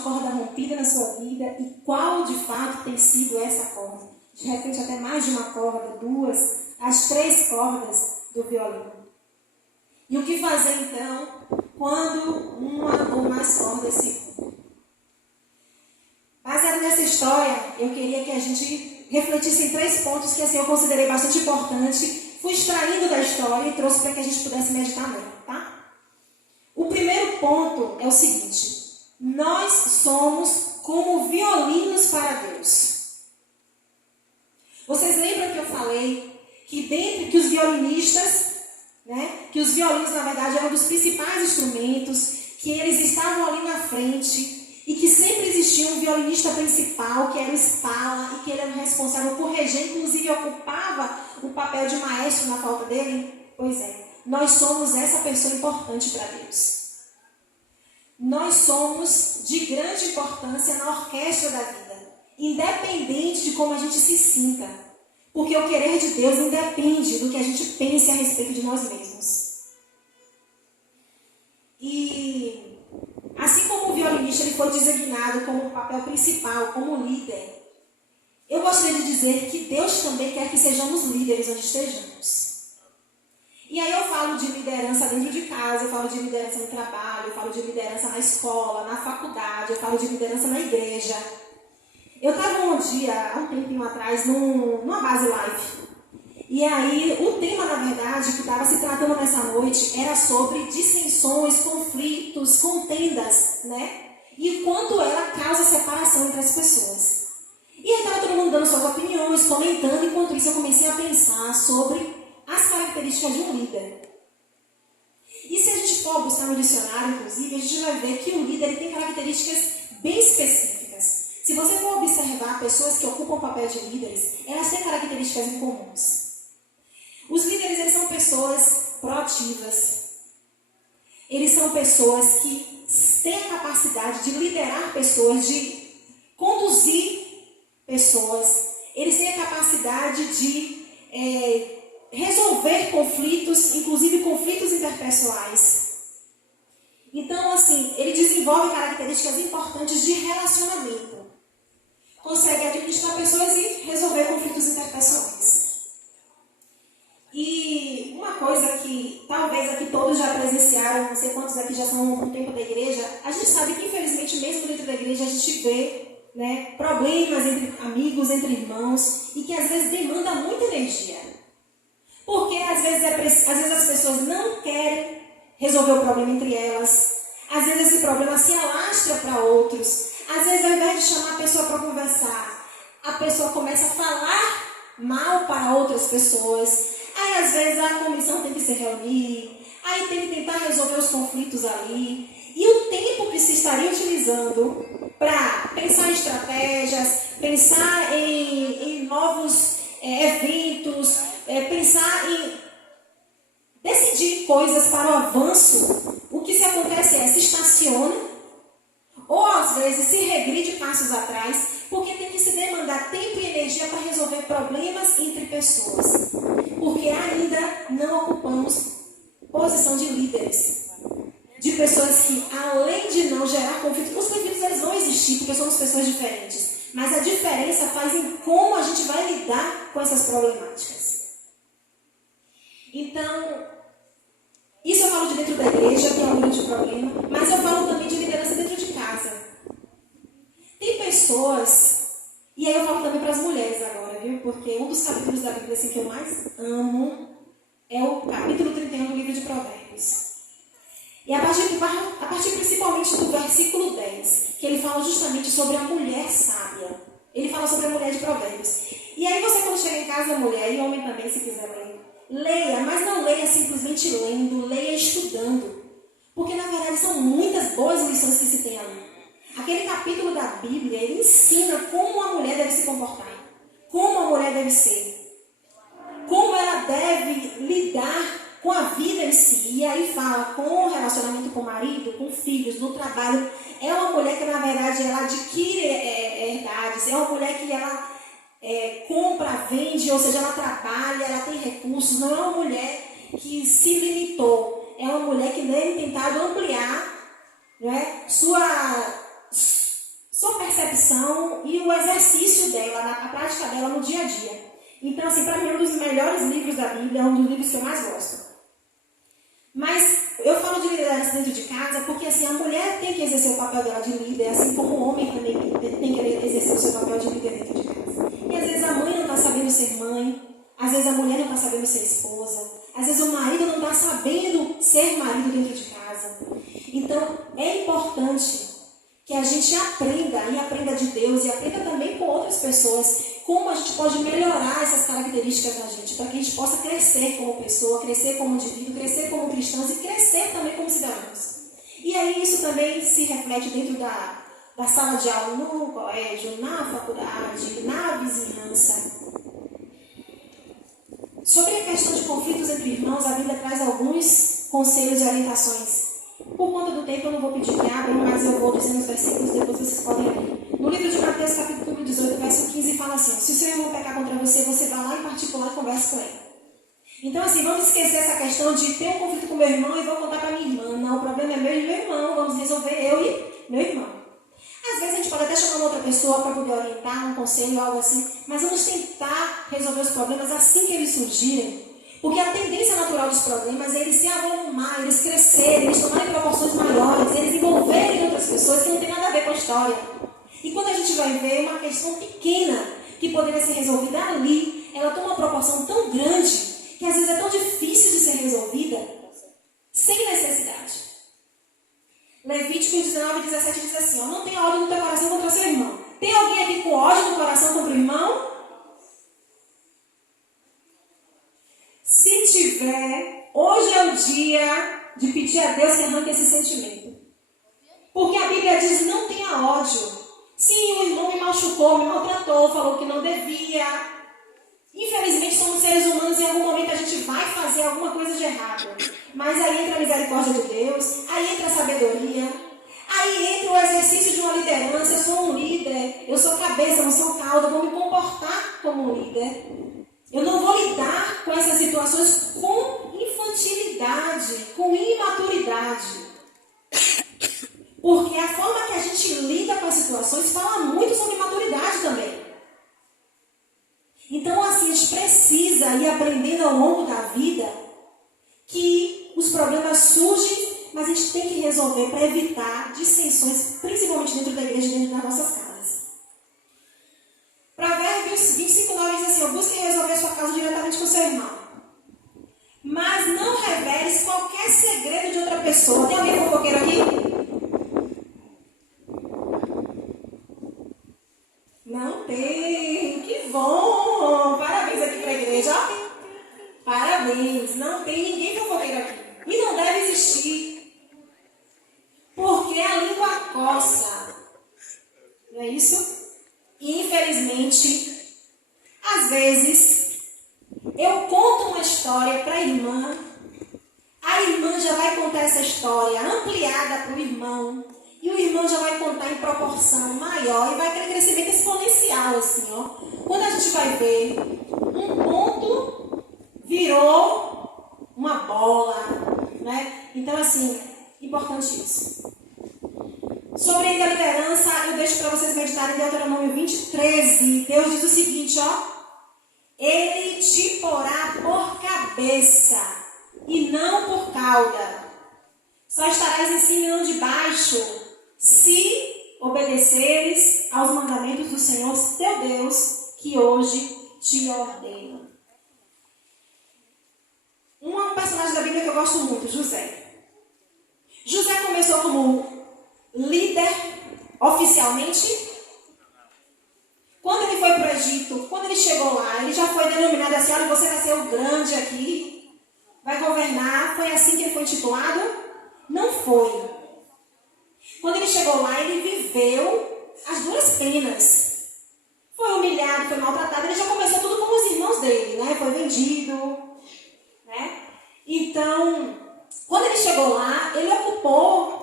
uma corda rompida na sua vida e qual de fato tem sido essa corda. De repente até mais de uma corda, 2, as 3 cordas do violino. E o que fazer então quando uma ou mais cordas se rompem? Baseado nessa história, eu queria que a gente refletisse em 3 pontos que assim, eu considerei bastante importante. Fui extraindo da história e trouxe para que a gente pudesse meditar nela, tá? O primeiro ponto é o seguinte: nós somos como violinos para Deus. Vocês lembram que eu falei que os violinistas, que os violinos na verdade eram dos principais instrumentos, que eles estavam ali na frente e que sempre existia um violinista principal, que era o Spala, e que ele era responsável por reger, inclusive ocupava o papel de maestro na falta dele? Pois é, nós somos essa pessoa importante para Deus. Nós somos de grande importância na orquestra da vida, independente de como a gente se sinta. Porque o querer de Deus independe do que a gente pense a respeito de nós mesmos. E assim como o violinista ele foi designado como o papel principal, como líder, eu gostaria de dizer que Deus também quer que sejamos líderes onde estejamos. E aí eu falo de liderança dentro de casa, eu falo de liderança no trabalho, eu falo de liderança na escola, na faculdade, eu falo de liderança na igreja. Eu estava um dia, há um tempinho atrás, numa base live. E aí o tema, na verdade, que estava se tratando nessa noite era sobre dissensões, conflitos, contendas, E quanto ela causa separação entre as pessoas. E aí estava todo mundo dando suas opiniões, comentando, enquanto isso eu comecei a pensar sobre as características de um líder. E se a gente for buscar no dicionário, inclusive, a gente vai ver que um líder ele tem características bem específicas. Se você for observar pessoas que ocupam o papel de líderes, elas têm características em comuns. Os líderes eles são pessoas proativas. Eles são pessoas que têm a capacidade de liderar pessoas, de conduzir pessoas. Eles têm a capacidade de resolver conflitos, inclusive conflitos interpessoais. Então, assim, ele desenvolve características importantes de relacionamento. Consegue administrar pessoas e resolver conflitos interpessoais. E uma coisa que talvez aqui todos já presenciaram, não sei quantos aqui já são um tempo da igreja, a gente sabe que infelizmente mesmo dentro da igreja a gente vê problemas entre amigos, entre irmãos, e que às vezes demanda muita energia. Porque às vezes as pessoas não querem resolver o problema entre elas. Às vezes esse problema se alastra para outros. Às vezes ao invés de chamar a pessoa para conversar, a pessoa começa a falar mal para outras pessoas. Aí às vezes a comissão tem que se reunir, aí tem que tentar resolver os conflitos ali. E o tempo que se estaria utilizando para pensar em estratégias, pensar em novos eventos, pensar em decidir coisas para o avanço, o que se acontece se estaciona, ou às vezes se regride passos atrás, porque tem que se demandar tempo e energia para resolver problemas entre pessoas. Porque ainda não ocupamos posição de líderes. De pessoas que, além de não gerar conflitos, os conflitos eles vão existir, porque somos pessoas diferentes. Mas a diferença faz em como a gente vai lidar com essas problemáticas. Então, isso eu falo de dentro da igreja, que é um grande problema, mas eu falo também de liderança dentro de casa. Tem pessoas, e aí eu falo também para as mulheres agora, viu? Porque um dos capítulos da Bíblia assim, que eu mais amo é o capítulo 31 do livro de Provérbios. E a partir principalmente do versículo 10, que ele fala justamente sobre a mulher sábia. Ele fala sobre a mulher de Provérbios. E aí você, quando chega em casa, mulher, e homem também, se quiser ler, leia, mas não leia simplesmente lendo, leia estudando. Porque, na verdade, são muitas boas lições que se tem ali. Aquele capítulo da Bíblia, ele ensina como a mulher deve se comportar, como a mulher deve ser, como ela deve lidar com a vida em si. E aí fala com o relacionamento com o marido, com filhos, no trabalho. É uma mulher que, na verdade, ela adquire herdades, é uma mulher que ela compra, vende, ou seja, ela trabalha, ela tem recursos. Não é uma mulher que se limitou, é uma mulher que tem tentado ampliar, sua percepção e o exercício dela, a prática dela no dia a dia. Então, assim, para mim é um dos melhores livros da Bíblia, é um dos livros que eu mais gosto. Mas eu falo de liderança dentro de casa porque, assim, a mulher tem que exercer o papel dela de líder, assim como o homem também tem que exercer o seu papel de líder dentro de casa. E às vezes a mãe não está sabendo ser mãe, às vezes a mulher não está sabendo ser esposa, às vezes o marido não está sabendo ser marido dentro de casa. Então, é importante que a gente aprenda, e aprenda de Deus, e aprenda também com outras pessoas, como a gente pode melhorar essas características da gente, para que a gente possa crescer como pessoa, crescer como indivíduo, crescer como cristãos e crescer também como cidadãos. E aí isso também se reflete dentro da sala de aula, no colégio, na faculdade, na vizinhança. Sobre a questão de conflitos entre irmãos, a Bíblia traz alguns conselhos e orientações. Por conta do tempo eu não vou pedir que abram, mas eu vou dizendo os versículos, depois vocês podem abrir. No livro de Mateus, capítulo 18, verso 15, fala assim: se o seu irmão pecar contra você, você vai lá em particular e conversa com ele. Então, assim, vamos esquecer essa questão de ter um conflito com meu irmão e vou contar para minha irmã. Não, o problema é meu e meu irmão, vamos resolver eu e meu irmão. Às vezes a gente pode até chamar uma outra pessoa para poder orientar, um conselho, algo assim, mas vamos tentar resolver os problemas assim que eles surgirem. Porque a tendência natural dos problemas é eles se avolumar, eles crescerem, eles tomarem proporções maiores, eles envolverem outras pessoas que não tem nada a ver com a história. E quando a gente vai ver uma questão pequena que poderia ser resolvida ali, ela toma uma proporção tão grande que às vezes é tão difícil de ser resolvida sem necessidade. Levítico 19, 17 diz assim: não tenha ódio no teu coração contra seu irmão. Tem alguém aqui com ódio no coração contra o irmão? Se tiver, hoje é o dia de pedir a Deus que arranque esse sentimento. Porque a Bíblia diz: não tenha ódio. Sim, o irmão me machucou, me maltratou, falou que não devia. Infelizmente, somos seres humanos e em algum momento a gente vai fazer alguma coisa de errado. Mas aí entra a misericórdia de Deus, aí entra a sabedoria, aí entra o exercício de uma liderança. Eu sou um líder, eu sou cabeça, não sou cauda, eu vou me comportar como um líder. Eu não vou lidar com essas situações com infantilidade, com imaturidade. Porque a forma que a gente lida com as situações fala muito sobre maturidade também. Então, assim, a gente precisa ir aprendendo ao longo da vida que os problemas surgem, mas a gente tem que resolver para evitar dissensões, principalmente dentro da igreja e dentro das nossas casas. Provérbios 25:9 diz assim: busque resolver a sua causa diretamente com seu irmão, mas não reveles qualquer segredo de outra pessoa. Tem alguém fofoqueiro aqui? Não tem. Que bom! Parabéns aqui para a igreja. Parabéns. Não tem ninguém fofoqueiro aqui. E não deve existir. Porque a língua coça. Não é isso? E infelizmente, às vezes, eu conto uma história para a irmã já vai contar essa história ampliada para o irmão, e o irmão já vai contar em proporção maior, e vai ter crescimento exponencial, assim, ó. Quando a gente vai ver, um ponto virou uma bola, né? Então, assim, importante isso. Sobre a liderança, eu deixo para vocês meditarem em Deuteronômio 20:13. Deus diz o seguinte, ó: ele te porá por cabeça e não por cauda. Só estarás em cima e não de baixo, se obedeceres aos mandamentos do Senhor teu Deus, que hoje te ordena. Um personagem da Bíblia que eu gosto muito, José. José começou como líder oficialmente. Quando ele foi para o Egito, quando ele chegou lá, ele já foi denominado assim: olha, você vai ser o grande aqui, vai governar. Foi assim que ele foi intitulado? Não foi. Quando ele chegou lá, ele viveu as duras penas. Foi humilhado, foi maltratado. Ele já começou tudo com os irmãos dele, né? Foi vendido, né? Então, quando ele chegou lá, ele ocupou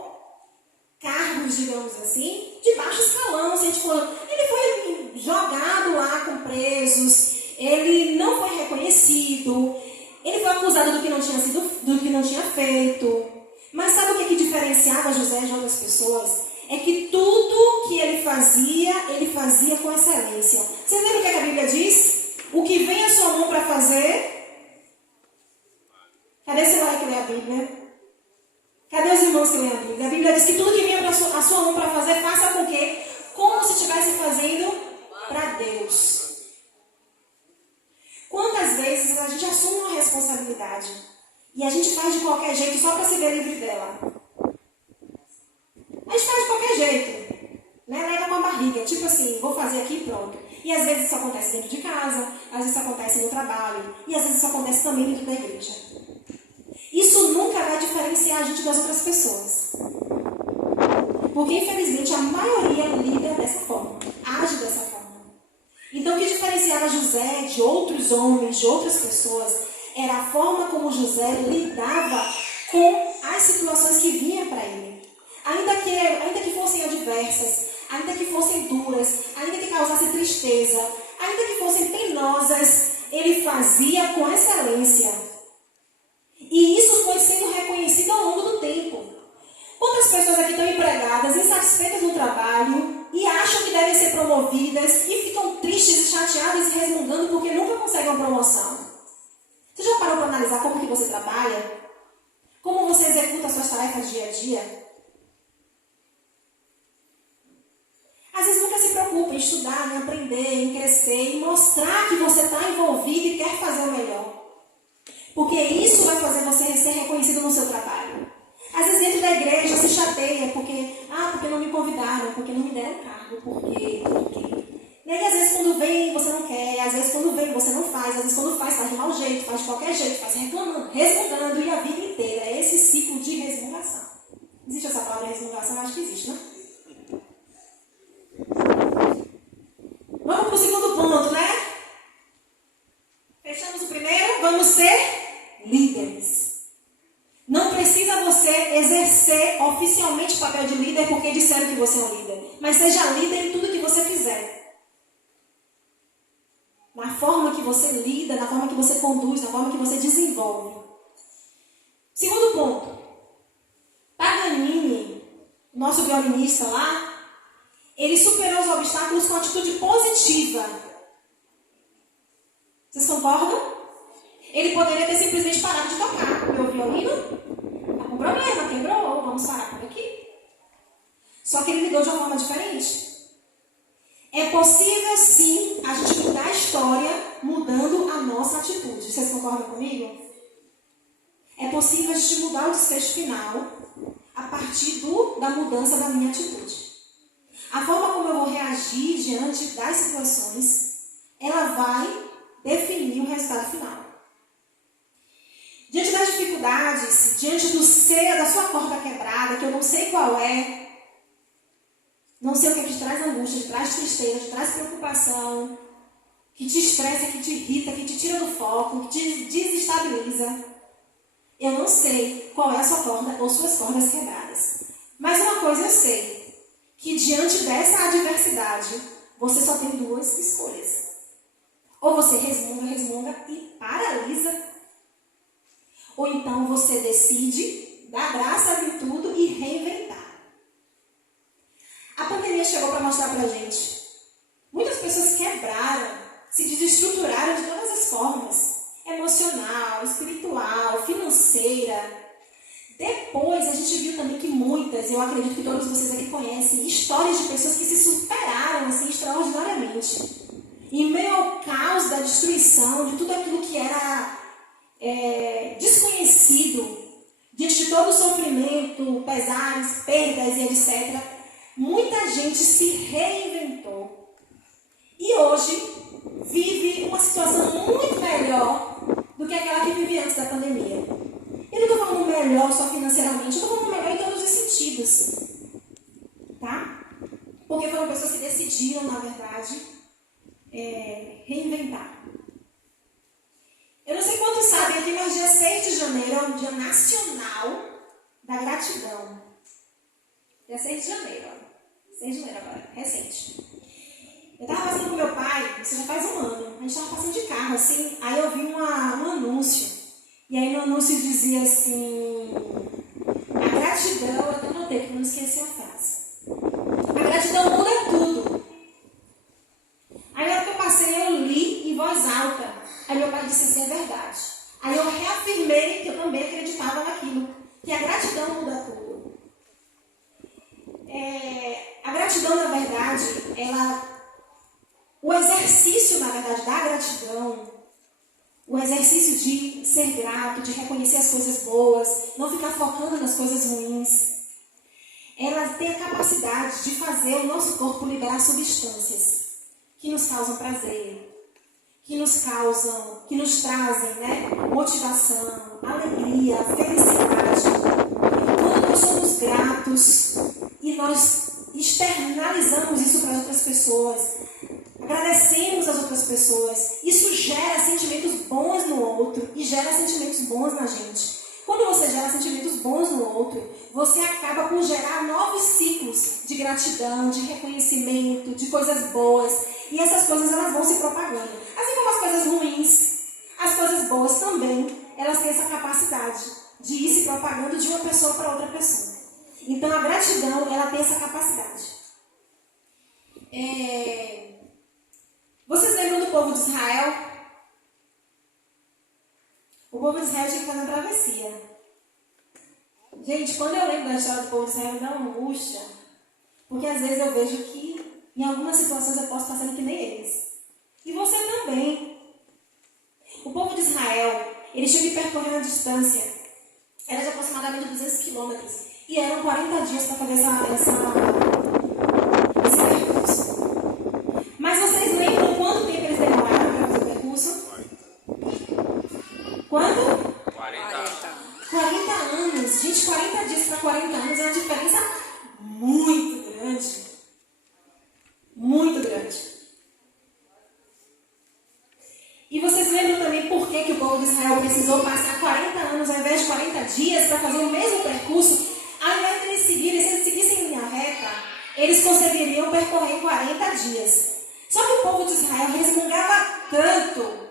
cargos, digamos assim, de baixo escalão. Assim, tipo, ele foi jogado lá com presos, ele não foi reconhecido, ele foi acusado do que não tinha feito. Mas sabe o que diferenciava José de outras pessoas? É que tudo que ele ele fazia com excelência. Você lembra o que a Bíblia diz? O que vem à sua mão para fazer? Cadê esse lá que lê a Bíblia? Cadê os irmãos que lêem a Bíblia? A Bíblia diz que tudo que vem à sua mão para fazer, faça com quê? Como se estivesse fazendo para Deus. Quantas vezes a gente assume uma responsabilidade e a gente faz de qualquer jeito só para se ver livre dela? A gente faz de qualquer jeito, né? Leva com a barriga, tipo assim, vou fazer aqui e pronto. E às vezes isso acontece dentro de casa, às vezes isso acontece no trabalho, e às vezes isso acontece também dentro da igreja. Isso nunca vai diferenciar a gente das outras pessoas. Porque, infelizmente, a maioria lida dessa forma, age dessa forma. Então, o que diferenciava José de outros homens, de outras pessoas, era a forma como José lidava com as situações que vinham para ele. Ainda que fossem adversas, ainda que fossem duras, ainda que causassem tristeza, ainda que fossem penosas, ele fazia com excelência. E isso foi sendo reconhecido ao longo do tempo. Quantas pessoas aqui estão empregadas, insatisfeitas no trabalho e acham que devem ser promovidas e ficam tristes e chateadas e resmungando porque nunca conseguem uma promoção? Você já parou para analisar como que você trabalha? Como você executa as suas tarefas dia a dia? Às vezes nunca se preocupa em estudar, em aprender, em crescer, em mostrar que você está envolvido e quer fazer o melhor. Porque isso vai fazer você ser reconhecido no seu trabalho. Às vezes dentro da igreja se chateia porque não me convidaram, porque não me deram cargo, porque. E aí às vezes quando vem você não quer, às vezes quando vem você não faz, às vezes quando faz de mau jeito, faz de qualquer jeito, faz reclamando, resmungando e a vida inteira. É esse ciclo de resmungação. Existe essa palavra resmungação? Acho que existe, né? Vamos para o segundo ponto, né? Fechamos o primeiro, vamos ser líderes. Não precisa você exercer oficialmente o papel de líder porque disseram que você é um líder. Mas seja líder em tudo que você fizer. Na forma que você lida, na forma que você conduz, na forma que você desenvolve. Segundo ponto. Paganini, nosso violinista lá, ele superou os obstáculos com atitude positiva. Vocês concordam? Ele poderia ter simplesmente parado de tocar. Meu violino está com problema, quebrou, vamos parar por aqui. Só que ele lidou de uma forma diferente. É possível sim a gente mudar a história mudando a nossa atitude. Vocês concordam comigo? É possível a gente mudar o desfecho final a partir da mudança da minha atitude. A forma como eu vou reagir diante das situações, ela vai definir o resultado final. Diante das dificuldades, diante da sua corda quebrada, que eu não sei qual é, não sei o que te traz angústia, te traz tristeza, te traz preocupação, que te estressa, que te irrita, que te tira do foco, que te desestabiliza. Eu não sei qual é a sua corda ou suas cordas quebradas. Mas uma coisa eu sei, que diante dessa adversidade, você só tem duas escolhas. Ou você resmunga e paralisa, ou então você decide dar graça a tudo e reinventar. A pandemia chegou para mostrar para a gente. Muitas pessoas quebraram, se desestruturaram de todas as formas. Emocional, espiritual, financeira. Depois a gente viu também que muitas, eu acredito que todos vocês aqui conhecem, histórias de pessoas que se superaram assim extraordinariamente. Em meio ao caos da destruição, de tudo aquilo que era desconhecido, diante de todo o sofrimento, pesares, perdas e etc., muita gente se reinventou. E hoje vive uma situação muito melhor do que aquela que vivia antes da pandemia. Eu não estou falando melhor só financeiramente, eu estou falando melhor em todos os sentidos. Tá? Porque foram pessoas que decidiram, na verdade, reinventar. Eu não sei quantos sabem aqui, mas dia 6 de janeiro é um dia nacional da gratidão. Dia 6 de janeiro, ó. 6 de janeiro agora, recente. Eu estava passando com meu pai, isso já faz um ano. A gente estava passando de carro, assim, aí eu vi um anúncio. E aí no anúncio dizia assim, a gratidão, eu até notei que não esqueci a frase. A gratidão muda tudo. gratidão, na verdade, o exercício, na verdade, da gratidão, o exercício de ser grato, de reconhecer as coisas boas, não ficar focando nas coisas ruins, ela tem a capacidade de fazer o nosso corpo liberar substâncias que nos causam prazer, que nos trazem, né, motivação, alegria, felicidade. Quando nós somos gratos e nós externalizamos isso para outras pessoas, agradecemos as outras pessoas, isso gera sentimentos bons no outro e gera sentimentos bons na gente. Quando você gera sentimentos bons no outro, você acaba por gerar novos ciclos de gratidão, de reconhecimento, de coisas boas. E essas coisas elas vão se propagando. Assim como as coisas ruins, as coisas boas também, elas têm essa capacidade de ir se propagando de uma pessoa para outra pessoa. Então a gratidão, ela tem essa capacidade. Vocês lembram do povo de Israel? O povo de Israel tinha que fazer uma travessia. Gente, quando eu lembro da história do povo de Israel, me dá uma angústia. Porque às vezes eu vejo que em algumas situações eu posso estar sendo que nem eles. E você também. O povo de Israel, eles tinham que percorrer uma distância. Era de aproximadamente 200 quilômetros. E eram 40 dias para fazer esse percurso. Mas vocês lembram quanto tempo eles demoraram para fazer o percurso? Quanto? 40 anos. Gente, 40 dias para 40 anos é uma diferença muito grande. Muito grande. E vocês lembram também por que o povo de Israel precisou passar 40 anos ao invés de 40 dias para fazer o mesmo percurso? Ao invés de eles seguirem, se eles seguissem em linha reta, eles conseguiriam percorrer 40 dias. Só que o povo de Israel resmungava tanto,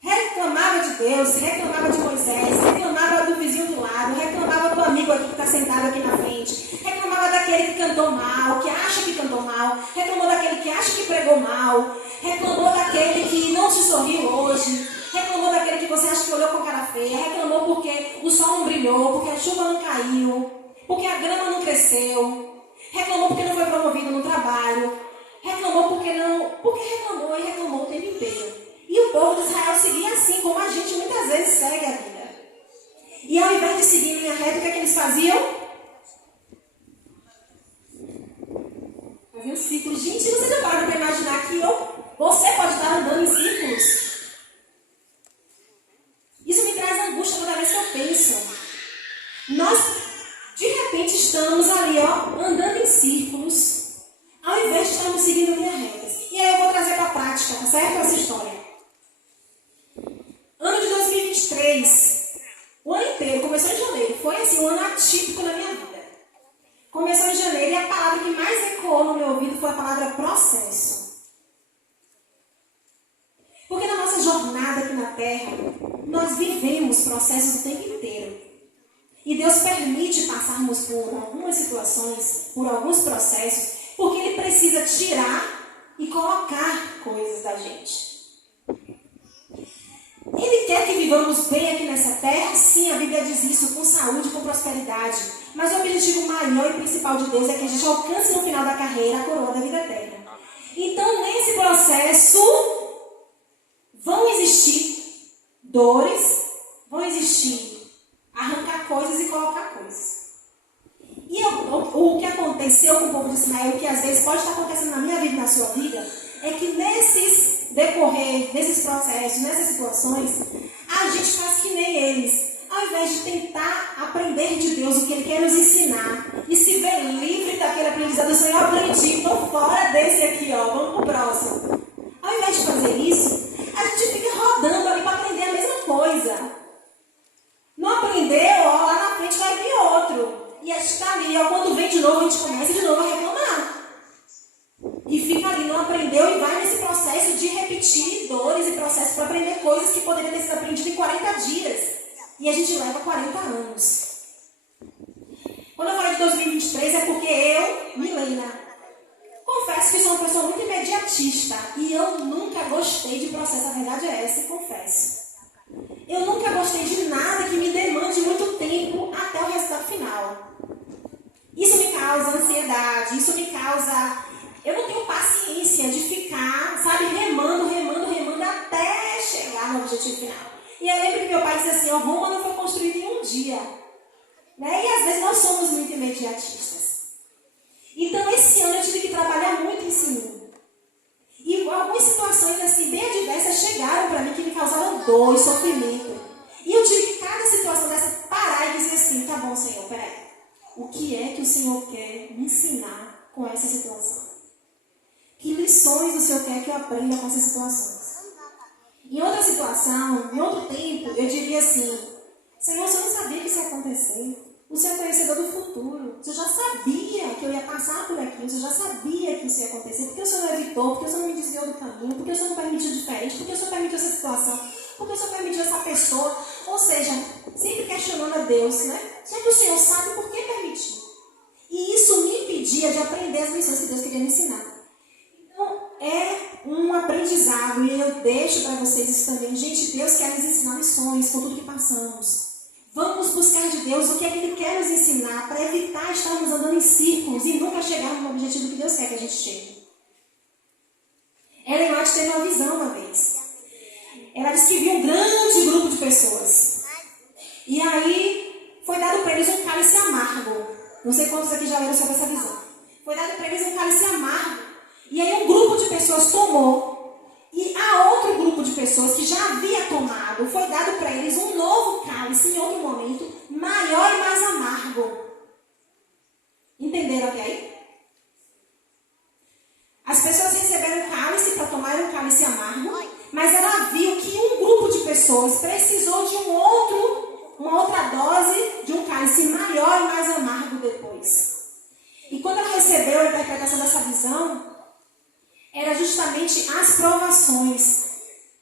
reclamava de Deus, reclamava de Moisés, reclamava do vizinho do lado, reclamava do amigo aqui que está sentado aqui na frente, reclamava daquele que cantou mal, que acha que cantou mal, reclamou daquele que acha que pregou mal, reclamou daquele que não te sorriu hoje, reclamou daquele que você acha que olhou com cara feia, reclamou porque o sol não brilhou, porque a chuva não caiu, porque a grama não cresceu, reclamou porque não foi promovido no trabalho, reclamou porque reclamou e reclamou o tempo inteiro. E o povo de Israel seguia assim, como a gente muitas vezes segue a vida. E ao invés de seguir em linha reta, o que é que eles faziam? Faziam círculos. Gente, você já parou para imaginar que você pode estar andando em círculos? Isso me traz angústia toda vez que eu penso. Nós, de repente, estamos ali, andando em círculos, ao invés de estarmos seguindo linhas retas. E aí eu vou trazer para a prática, tá certo? Essa história. Ano de 2023, o ano inteiro, começou em janeiro, foi assim, um ano atípico na minha vida. Começou em janeiro e a palavra que mais ecoou no meu ouvido foi a palavra processo. Porque na nossa jornada aqui na Terra, nós vivemos processos o tempo inteiro. E Deus permite passarmos por algumas situações, por alguns processos, porque Ele precisa tirar e colocar coisas da gente. Ele quer que vivamos bem aqui nessa terra, sim, a Bíblia diz isso, com saúde, com prosperidade. Mas o objetivo maior e principal de Deus é que a gente alcance no final da carreira a coroa da vida eterna. Então, nesse processo, vão existir dores, vão existir arrancar coisas e colocar coisas. E o que aconteceu com o povo de Israel, que às vezes pode estar acontecendo na minha vida e na sua vida, é que nesses processos, nessas situações, a gente faz que nem eles. Ao invés de tentar aprender de Deus o que Ele quer nos ensinar e se ver livre daquele aprendizado, eu aprendi, estou fora desse aqui, vamos pro próximo. Ao invés de fazer isso, a gente fica rodando ali para aprender a mesma coisa. Não aprendeu, lá na frente vai vir outro. E a gente está ali, quando vem de novo, a gente começa de novo a reclamar. E fica ali, não aprendeu e vai nesse processo de repetir dores e processos para aprender coisas que poderiam ter sido aprendidas em 40 dias. E a gente leva 40 anos. Quando eu falei de 2023 é porque eu, Milena, confesso que sou uma pessoa muito imediatista. E eu nunca gostei de processo, a verdade é essa, confesso. Eu nunca gostei de nada que me demande muito tempo até o resultado final. Isso me causa ansiedade, isso me causa... Eu não tenho paciência de ficar, sabe, remando até chegar no objetivo final. E eu lembro que meu pai disse assim, Roma não foi construída em um dia. Né? E às vezes nós somos muito imediatistas. Então esse ano eu tive que trabalhar muito em cima. E algumas situações assim, bem adversas chegaram para mim que me causaram dor e sofrimento. E eu tive que, cada situação dessa, parar e dizer assim, tá bom, Senhor, peraí. O que é que o Senhor quer me ensinar com essa situação? Que lições o Senhor quer que eu aprenda com essas situações? Em outra situação, em outro tempo, eu diria assim, Senhor, o Senhor não sabia que isso ia acontecer. O Senhor é conhecedor do futuro. O Senhor já sabia que eu ia passar por aquilo. O Senhor já sabia que isso ia acontecer. Por que o Senhor não evitou? Por que o Senhor não me desviou do caminho? Por que o Senhor não permitiu diferente? Por que o Senhor permitiu essa situação? Por que o Senhor permitiu essa pessoa? Ou seja, sempre questionando a Deus, né? Será que o Senhor sabe por que permitiu? E isso me impedia de aprender as lições que Deus queria me ensinar. Então, é um aprendizado. E eu deixo para vocês isso também. Gente, Deus quer nos ensinar lições com tudo que passamos. Vamos buscar de Deus o que é que Ele quer nos ensinar para evitar estarmos andando em círculos e nunca chegarmos no objetivo que Deus quer que a gente chegue. Ellen White teve uma visão uma vez. Ela disse que viu um grande grupo de pessoas. E aí foi dado para eles um cálice amargo. Não sei quantos aqui já leram sobre essa visão. Foi dado para eles um cálice amargo. E aí um grupo de pessoas tomou. E a outro grupo de pessoas que já havia tomado, foi dado para eles um novo cálice, em outro momento, maior e mais amargo. Entenderam até aí? As pessoas receberam um cálice para tomar um cálice amargo, mas ela viu que um grupo de pessoas precisou de uma outra dose de um cálice maior e mais amargo depois. E quando ela recebeu a interpretação dessa visão, era justamente as provações.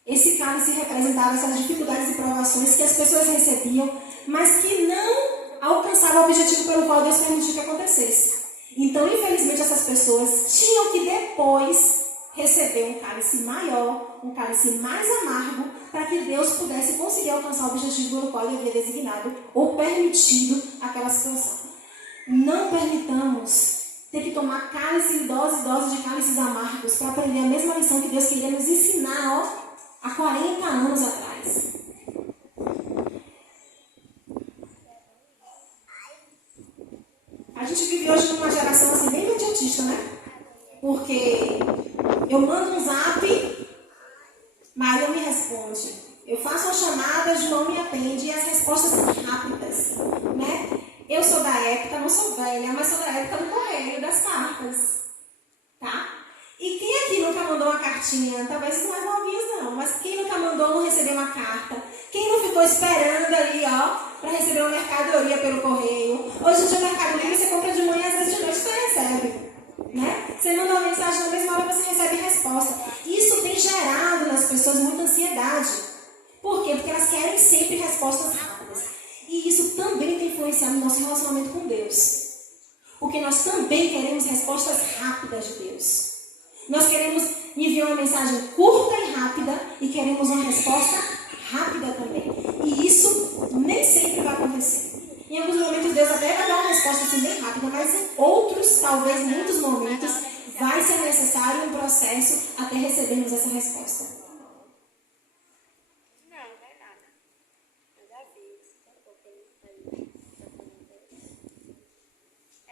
Esse cálice representava essas dificuldades e provações que as pessoas recebiam, mas que não alcançavam o objetivo pelo qual Deus permitiu que acontecesse. Então, infelizmente, essas pessoas tinham que depois receber um cálice maior, um cálice mais amargo, para que Deus pudesse conseguir alcançar o objetivo pelo qual Ele havia designado ou permitido aquela situação. Não permitamos ter que tomar cálice e dose de cálices amargos para aprender a mesma lição que Deus queria nos ensinar, há 40 anos atrás. A gente vive hoje numa geração assim bem imediatista, né? Porque eu mando um zap, mas não me responde. Eu faço uma chamada, João me atende e as respostas são rápidas, né? Eu sou da época, não sou velha, mas sou da época do correio, das cartas. Tá? E quem aqui nunca mandou uma cartinha? Talvez os mais novinhos não, mas quem nunca mandou não recebeu uma carta? Quem não ficou esperando ali, para receber uma mercadoria pelo correio? Hoje em dia o Mercado Livre você compra de manhã, às vezes de noite você recebe. Né? Você manda uma mensagem, na mesma hora você recebe resposta. Isso tem gerado nas pessoas muita ansiedade. Por quê? Porque elas querem sempre respostas rápidas. E isso também tem influenciado no nosso relacionamento com Deus. Porque nós também queremos respostas rápidas de Deus. Nós queremos enviar uma mensagem curta e rápida e queremos uma resposta rápida também. E isso nem sempre vai acontecer. Em alguns momentos Deus até vai dar uma resposta assim bem rápida, mas em outros, talvez muitos momentos, vai ser necessário um processo até recebermos essa resposta.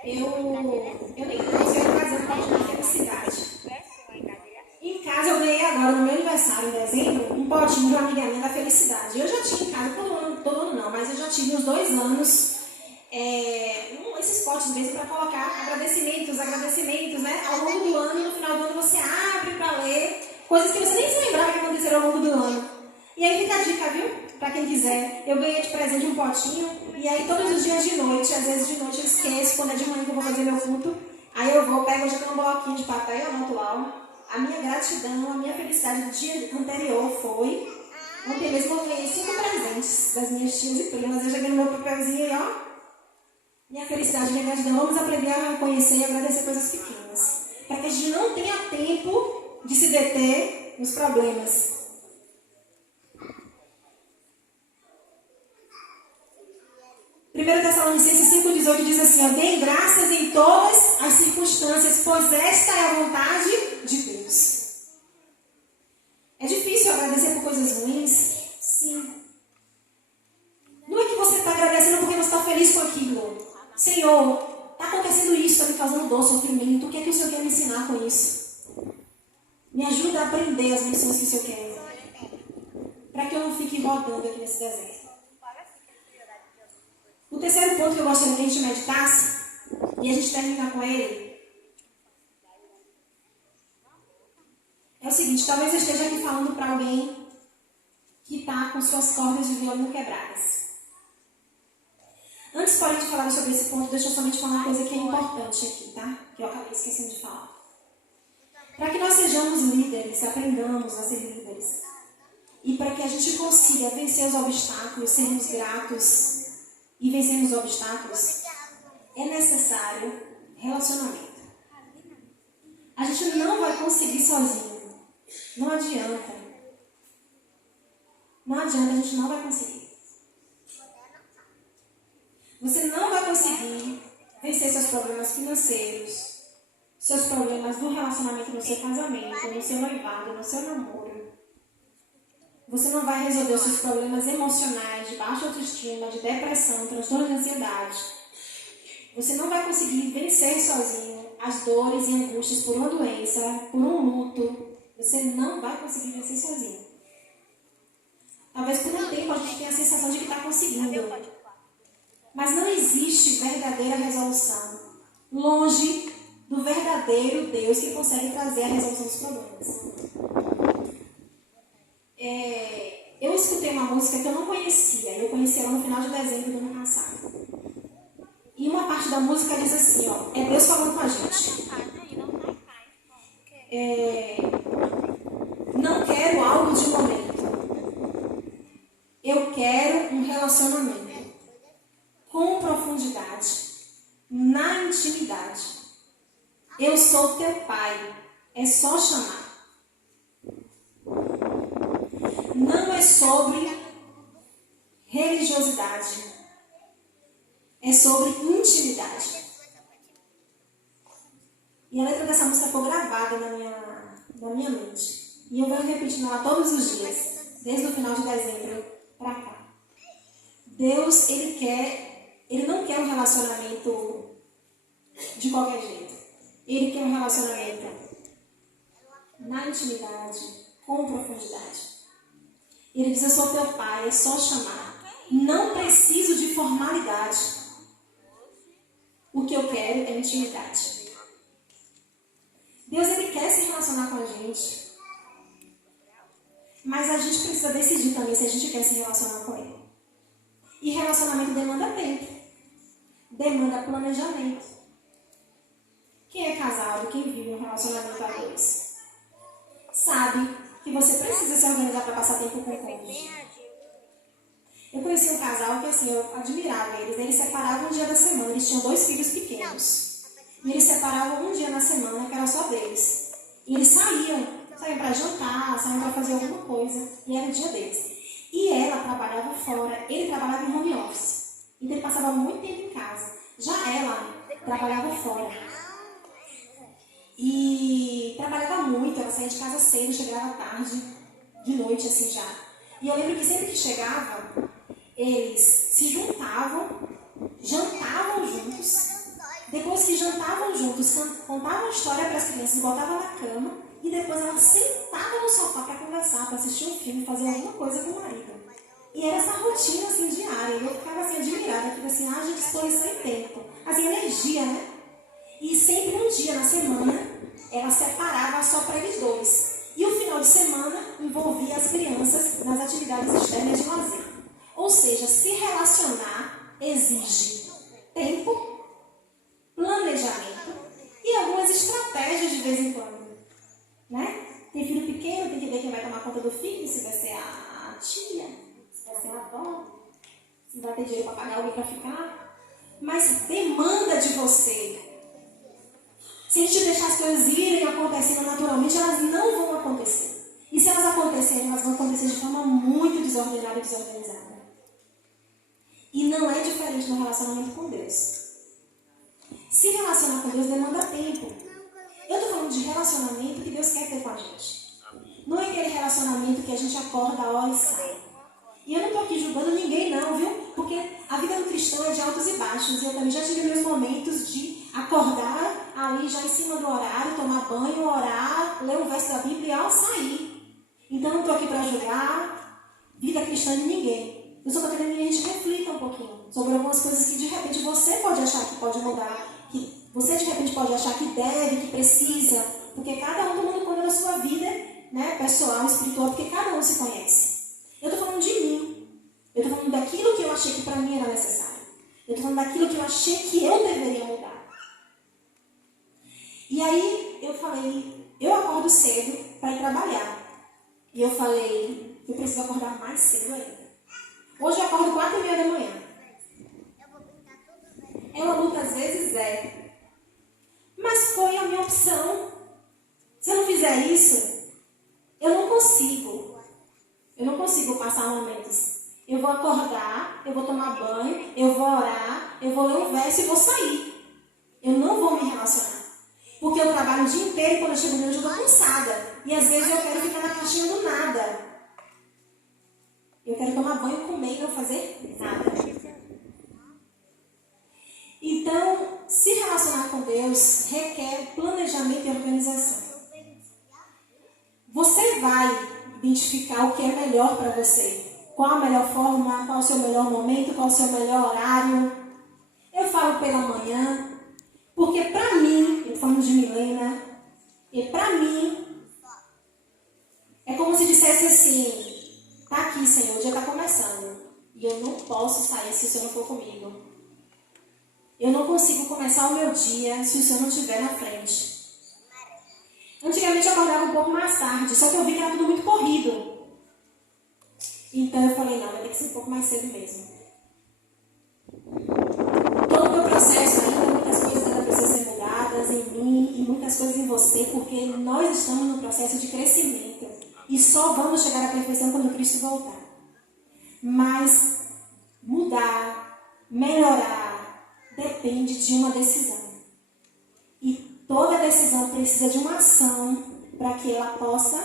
Eu nem sei fazer um pote de felicidade. Em casa eu ganhei agora, no meu aniversário, em dezembro, um potinho de uma amiga minha da felicidade. Eu já tinha em casa, todo ano não, mas eu já tive uns 2 anos, esses potes mesmo para colocar agradecimentos, né? Ao longo do ano, no final do ano você abre para ler coisas que você nem se lembrava que aconteceram ao longo do ano. E aí fica a dica, viu? Para quem quiser. Eu ganhei de presente um potinho. E aí todos os dias de noite, às vezes de noite eu esqueço, quando é de manhã que eu vou fazer meu culto. Aí eu vou, pego, já tenho um bloquinho de papel, eu anoto lá. A minha gratidão, a minha felicidade do dia anterior foi... Ontem mesmo eu ganhei 5 presentes das minhas tias e primas. Eu joguei no meu papelzinho aí, Minha felicidade, minha gratidão. Vamos aprender a reconhecer e agradecer coisas pequenas. Para que a gente não tenha tempo de se deter nos problemas. 1 Tessalonicenses Tessalonicenses 5,18 diz assim, ó, deem graças em todas as circunstâncias, pois esta é a vontade de Deus. É difícil agradecer por coisas ruins? Sim. Não é que você está agradecendo porque você está feliz com aquilo. Senhor, está acontecendo isso, está me causando dor, sofrimento. O que é que o Senhor quer me ensinar com isso? Me ajuda a aprender as lições que o Senhor quer. Para que eu não fique rodando aqui nesse deserto. O terceiro ponto que eu gostaria que a gente meditasse, e a gente termina com ele, é o seguinte, talvez eu esteja aqui falando para alguém que está com suas cordas de violino quebradas. Antes, porém, de falar sobre esse ponto, deixa eu somente falar uma coisa que é importante aqui, tá? Que eu acabei esquecendo de falar. Para que nós sejamos líderes, aprendamos a ser líderes. E para que a gente consiga vencer os obstáculos, sermos gratos e vencermos os obstáculos, é necessário relacionamento. A gente não vai conseguir sozinho. Não adianta. Não adianta, a gente não vai conseguir. Você não vai conseguir vencer seus problemas financeiros, seus problemas do relacionamento no seu casamento, no seu noivado, no seu namoro. Você não vai resolver os seus problemas emocionais, de baixa autoestima, de depressão, transtorno de ansiedade. Você não vai conseguir vencer sozinho as dores e angústias por uma doença, por um luto. Você não vai conseguir vencer sozinho. Talvez por um tempo a gente tenha a sensação de que está conseguindo. Mas não existe verdadeira resolução longe do verdadeiro Deus que consegue trazer a resolução dos problemas. Eu escutei uma música que eu não conhecia. Eu conheci ela no final de dezembro do ano passado. E uma parte da música diz assim, ó, é Deus falando com a gente. Não quero algo de momento. Eu quero um relacionamento. Com profundidade, na intimidade. Eu sou teu pai, é só chamar. Não é sobre religiosidade, é sobre intimidade. E a letra dessa música foi gravada na minha mente. E eu venho repetindo ela todos os dias, desde o final de dezembro para cá. Deus, Ele não quer um relacionamento de qualquer jeito. Ele quer um relacionamento na intimidade, com profundidade. Ele diz, eu sou teu pai, é só chamar. Não preciso de formalidade. O que eu quero é intimidade. Deus, Ele quer se relacionar com a gente. Mas a gente precisa decidir também se a gente quer se relacionar com Ele. E relacionamento demanda tempo. Demanda planejamento. Quem é casado, quem vive um relacionamento a dois, sabe que você precisa se organizar para passar tempo com o cônjuge. Eu conheci um casal que assim, eu admirava eles. Eles separavam um dia da semana. Eles tinham 2 filhos pequenos. E eles separavam um dia na semana, que era só deles. E eles saíam para jantar, saíam para fazer alguma coisa. E era o dia deles. E ela trabalhava fora, ele trabalhava em home office. Então ele passava muito tempo em casa. Já ela trabalhava fora. E trabalhava muito, ela saía de casa cedo, chegava tarde, de noite assim já. E eu lembro que sempre que chegava, eles se juntavam, jantavam juntos. Depois que jantavam juntos, contavam a história para as crianças, botavam na cama. E depois ela sentava no sofá para conversar, para assistir um filme, fazer alguma coisa com o marido. E era essa rotina assim, diária. E eu ficava assim, admirada. Ficava assim, gente, disposição e tempo. Assim, energia, né? E sempre um dia na semana, ela separava só para eles dois. E o final de semana envolvia as crianças nas atividades externas de lazer. Ou seja, se relacionar exige tempo, planejamento e algumas estratégias de vez em quando. Né? Tem filho pequeno, tem que ver quem vai tomar conta do filho, se vai ser a tia, se vai ser a avó, se vai ter dinheiro para pagar alguém para ficar. Mas demanda de você. Se a gente deixar as coisas irem acontecendo naturalmente, elas não vão acontecer. E se elas acontecerem, elas vão acontecer de forma muito desordenada e desorganizada. E não é diferente no relacionamento com Deus. Se relacionar com Deus demanda tempo. Eu estou falando de relacionamento que Deus quer ter com a gente. Não é aquele relacionamento que a gente acorda, olha e sai. E eu não estou aqui julgando ninguém não, viu? Porque a vida do cristão é de altos e baixos. E eu também já tive meus momentos de acordar ali já em cima do horário, tomar banho, orar, ler um verso da Bíblia e sair. Então eu não estou aqui para julgar vida cristã de ninguém. Eu só estou querendo que a gente reflita um pouquinho sobre algumas coisas que de repente você pode achar que pode mudar, que você de repente pode achar que deve, que precisa, porque cada um, todo mundo conta da sua vida, né, pessoal, espiritual, porque cada um se conhece. Eu estou falando de mim. Eu estou falando daquilo que eu achei que para mim era necessário. Eu estou falando daquilo que eu achei que eu deveria mudar. E aí eu falei, eu acordo cedo para ir trabalhar. E eu falei, eu preciso acordar mais cedo ainda. Hoje eu acordo 4h30 da manhã. É uma luta, às vezes é. Mas foi a minha opção. Se eu não fizer isso, eu não consigo. Eu não consigo passar momentos. Eu vou acordar, eu vou tomar banho, eu vou orar, eu vou ler um verso e vou sair. Eu não vou me relacionar. Porque eu trabalho o dia inteiro e quando eu chego no meu dia eu estou cansada. E às vezes eu quero ficar na caixinha do nada. Eu quero tomar banho, comer e não fazer nada. Então, se relacionar com Deus requer planejamento e organização. Você vai identificar o que é melhor para você. Qual a melhor forma, qual o seu melhor momento, qual o seu melhor horário. Eu falo pela manhã, porque para mim, eu falando de Milena, e para mim, é como se dissesse assim, tá aqui, Senhor, o dia está começando. E eu não posso sair se o Senhor não for comigo. Eu não consigo começar o meu dia se o Senhor não estiver na frente. Antigamente eu acordava um pouco mais tarde, só que eu vi que era tudo muito corrido. Então eu falei, não, vai ter que ser um pouco mais cedo mesmo. Todo o meu processo ainda, muitas coisas ainda precisam ser mudadas em mim e muitas coisas em você, porque nós estamos num processo de crescimento. E só vamos chegar à perfeição quando Cristo voltar. Mas mudar, melhorar, depende de uma decisão. E toda decisão precisa de uma ação para que ela possa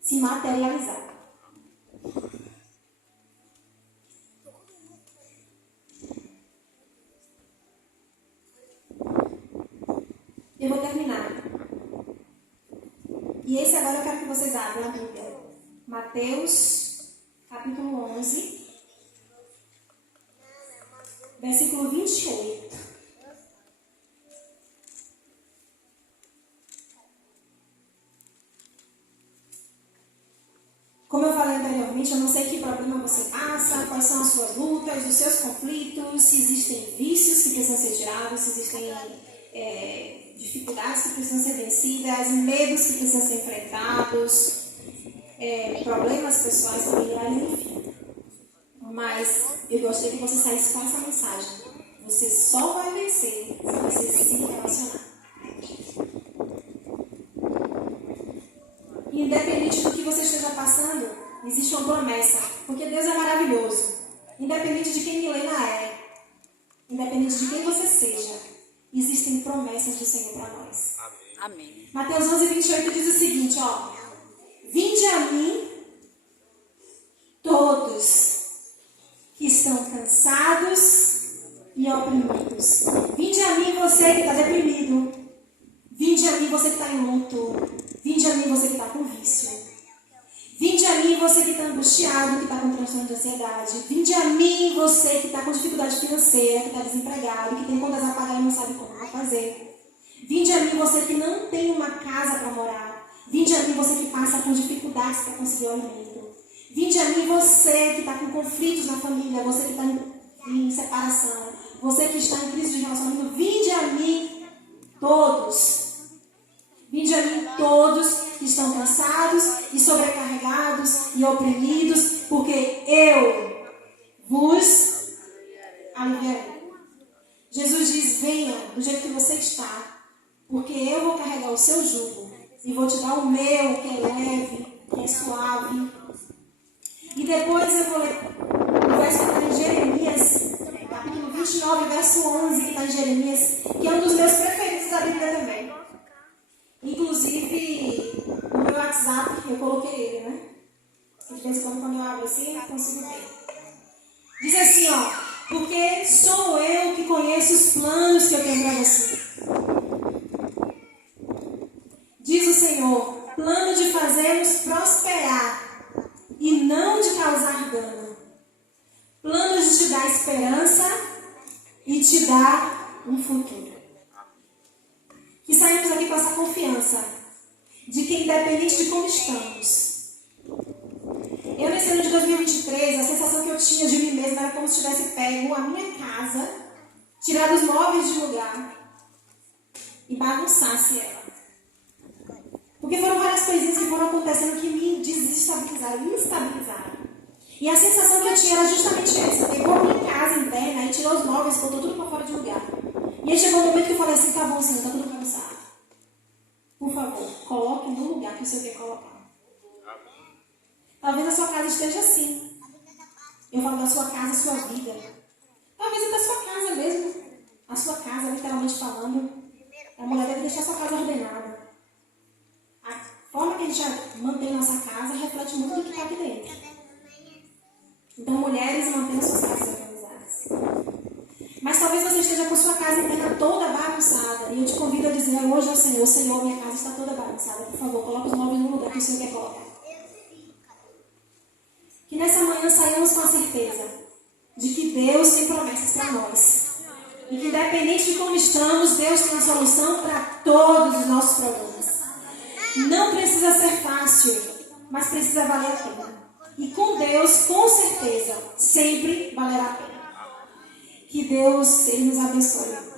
se materializar. Eu vou terminar. E esse agora eu quero que vocês abram a Bíblia. Mateus, capítulo 11, versículo 28. Como eu falei anteriormente, eu não sei que problema você passa, quais são as suas lutas, os seus conflitos, se existem vícios que precisam ser tirados, se existem dificuldades que precisam ser vencidas, medos que precisam ser enfrentados, problemas pessoais, familiares, enfim. Mas eu gostaria que você saísse com essa mensagem. Você só vai vencer se você se relacionar. Independente do que você esteja passando, existe uma promessa. Porque Deus é maravilhoso. Independente de quem Milena é, independente de quem você seja, existem promessas do Senhor para nós. Amém. Mateus 11, 28 diz o seguinte, ó. Vinde a mim, todos que estão cansados e oprimidos. Vinde a mim, você que está deprimido. Vinde a mim, você que está em luto. Vinde a mim, você que está com vício. Vinde a mim, você que está angustiado, que está com transtorno de ansiedade. Vinde a mim, você que está com dificuldade financeira, que está desempregado, que tem contas a pagar e não sabe como vai fazer. Vinde a mim, você que não tem uma casa para morar. Vinde a mim, você que passa por dificuldades para conseguir o alimento. Vinde a mim, você que está com conflitos na família, você que está em separação, você que está em crise de relacionamento. Vinde a mim, todos. Vinde a mim todos que estão cansados e sobrecarregados e oprimidos, porque eu vos aliviarei. Jesus diz, venha do jeito que você está, porque eu vou carregar o seu jugo e vou te dar o meu, que é leve, que é suave. E depois eu vou ler o parece que está em Jeremias, capítulo 29, verso 11, que está em Jeremias, que é um dos meus preferidos da Bíblia também. Inclusive, no meu WhatsApp, eu coloquei ele, né? De vez em quando eu abro assim, eu consigo ver. Diz assim, ó: porque sou eu que conheço os planos que eu tenho para você. Diz o Senhor: plano de fazermos prosperar e não de causar dano. Plano de te dar esperança e te dar um futuro. Que saímos aqui com essa confiança de que, independente de como estamos, eu, nesse ano de 2023, a sensação que eu tinha de mim mesma era como se tivesse pego a minha casa, tirado os móveis de lugar e bagunçasse ela. Porque foram várias coisinhas que foram acontecendo que me desestabilizaram, me instabilizaram. E a sensação que eu tinha era justamente essa: pegou a minha casa interna e tirou os móveis, botou tudo para fora de lugar. E aí chegou um momento que eu falei assim: tá bom, Senhor, tá tudo bagunçado. Por favor, coloque no lugar que o Senhor quer colocar. Talvez a sua casa esteja assim. Eu falo da sua casa, sua vida. Talvez é da sua casa mesmo. A sua casa, literalmente falando. A mulher deve deixar a sua casa ordenada. A forma que a gente mantém nossa casa reflete muito do que está aqui dentro. Então, mulheres, mantenham suas casas organizadas. Mas talvez você esteja com sua casa interna toda bagunçada. E eu te convido a dizer hoje ao Senhor: Senhor, minha casa está toda bagunçada. Por favor, coloque os móveis no lugar que o Senhor quer colocar. Que nessa manhã saímos com a certeza de que Deus tem promessas para nós. E que, independente de como estamos, Deus tem uma solução para todos os nossos problemas. Não precisa ser fácil, mas precisa valer a pena. E com Deus, com certeza, sempre valerá a pena. Que Deus, Ele nos abençoe.